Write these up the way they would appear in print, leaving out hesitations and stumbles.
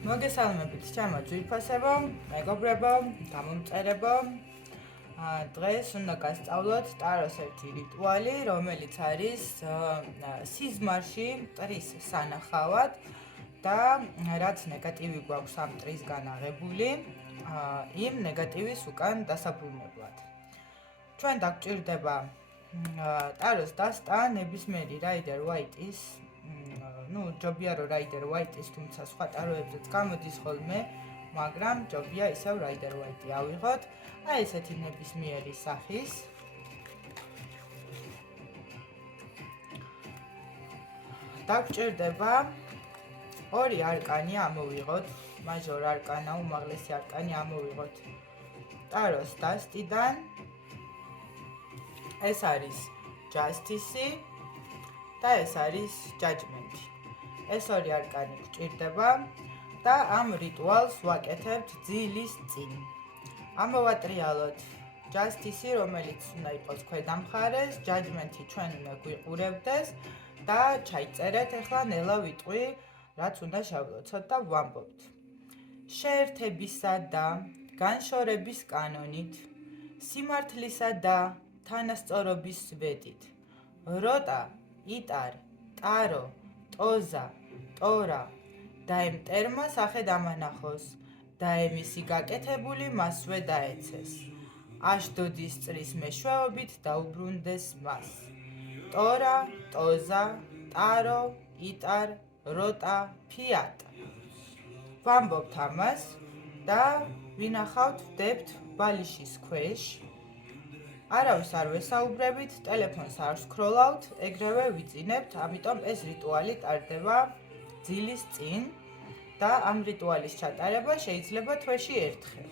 მოგესალმებით ჩემო ძვირფასებო, მეგობრებო, გამომწერებო. დღეს უნდა გასწავლოთ ტაროს ერთი რიტუალი, რომელიც არის სიზმარში მტრის სანახავად და რაც ნეგატივი გვაქვს ამ მტრისგან აღებული, იმ ნეგატივის უკან დასაბრუნებლად. ჩვენ დაგვჭირდება ტაროს დასტა ნებისმიერი რაიდერ ვაიტის ჯობია რომ რაიდერ ვაიტის, თუმცა სხვა ტაროებზეც გამოდის ხოლმე, მაგრამ ჯობია ისევ რაიდერ ვაიტი ავიღოთ. აი ესეთი ნებისმიერი სახის. დაგვჭირდება ორი არკანი ამოვიღოთ, მაჟორ არკანა, უმაღლესი არკანი ამოვიღოთ ტაროს დასტიდან. ეს არის ჯასტისი და ეს არის ჯაჯმენტი. ეს ორი არკანი გვჭირდება და ამ რიტუალს ვაკეთებთ ძილის წინ. ამოვატრიალოთ ჯასტისი, რომელიც უნდა იყოს ქვედა მხარეს, ჯაჯმენტი ჩვენ უნდა გვიყურებდეს და ჩაიწერეთ ახლა ნელა ვიტყვი, რაც უნდა შევლოცოთ და ვამბობთ. შეერთებისა და განშორების კანონით, სიმართლისა და თანასწორობის სვეტით, როტა, იტარ, ტარო, ტოზა, ტორა და ემ ტერმა სახე დამანახოს და ემისი გაკეთებული მასვე დაეცეს. აშდოდის წრის მეშვეობით დაუბრუნდეს მას. ტორა, ტოზა, ტარო, იტარ, როტა, ფიატა. ვამბობთ ამას და ვინახავთ ვდებთ ბალიშის ქვეშ. არავის არ ვესაუბრებით, ტელეფონს არ ვსქროლავთ, ეგრევე ვიწინებთ, ამიტომ ეს რიტუალი ტარდება ძილის წინ და ამ რიტუალის ჩატარება შეიძლება თვეში ერთხელ.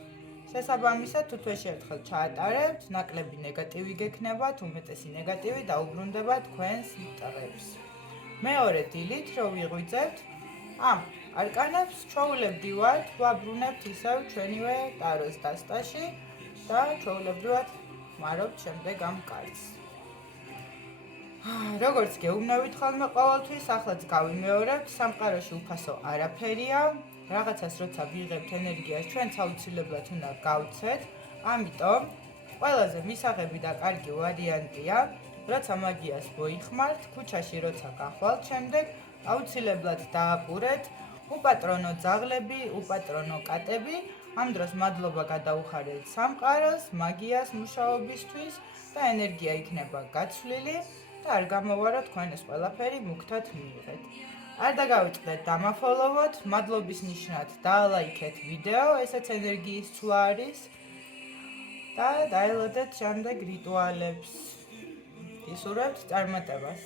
შესაბამისად, თუ თვეში ერთხელ ჩაატარებთ, ნაკლები ნეგატივი გექნებათ, უმეტესი ნეგატივი დაუბრუნდება თქვენს მტრებს. მეორე დილით, რომ ვიღვიძებთ, ამ არკანებს ჩვეულებრივად ვაბრუნებთ ისევ ჩვენივე ტაროს დასტაში და ჩვეულებრივად მარობთ შემდეგ ამ კარტს. როგორც გეუბნებით ხოლმე ყოველთვის, ახლაც გავიმეორებთ, სამყაროში უფასო არაფერია, რაღაცას როცა ვიღებთ ენერგიას, ჩვენც აუცილებლად უნდა გავცეთ, ამიტომ ყველაზე მისაღები და კარგი ვარიანტია, როცა მაგიას მოიხმართ, ქუჩაში როცა გახვალთ, შემდეგ აუცილებლად დააყურეთ უპატრონო ძაღლები, უპატრონო კატები. ამ დროს მადლობა გადაუხარეთ სამყაროს, მაგიას მუშაობისთვის და ენერგია იქნება გაცვლილი და არ გამოვაროთ თქვენ ეს ყველაფერი მუქთად მიიღეთ. არ დაგავიწყდეთ დამაფოლოვოთ, მადლობის ნიშნად დაალაიქეთ ვიდეო, ესეც ენერგიის ცვლა არის და დაელოდეთ შემდეგ რიტუალებს. გისურვებთ წარმატებას.